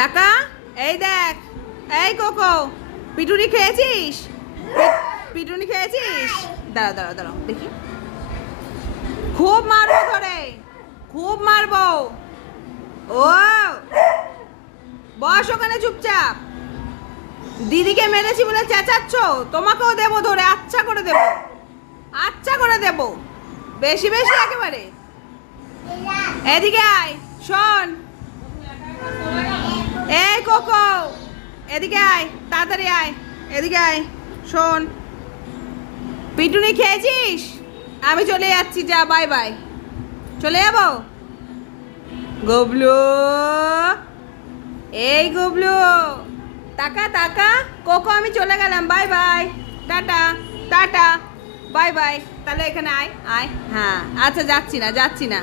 টাকা, এই দেখ, এই কোকো, পিটুনি খেয়েছিস? পিটুনি খেয়েছিস? দাঁড়া দাঁড়া দাঁড়াও দেখি। খুব মারবো ধরে, খুব মারবো। ও বস ওখানে চুপচাপ। দিদিকে মেরেছি বলে চেঁচাচ্ছ, তোমাকেও দেবো ধরে, আচ্ছা করে দেবো, আচ্ছা করে দেবো, বেশি বেশি একেবারে। এদিকে আয়, শোন, এই কোকো, এদিকে আয়, তাড়াতাড়ি আয়, এদিকে আয়, শোন। পিটুনি খেয়েছিস? আমি চলে যাচ্ছি, যা, বাই বাই। চলে যাবো? গবলু, এই গবলু, টাকা টাকা, কোকো আমি চলে গেলাম, bye bye, tata tata, bye bye. তাহলে এখানে আয় আয়, হ্যাঁ আচ্ছা, যাচ্ছি না যাচ্ছি না।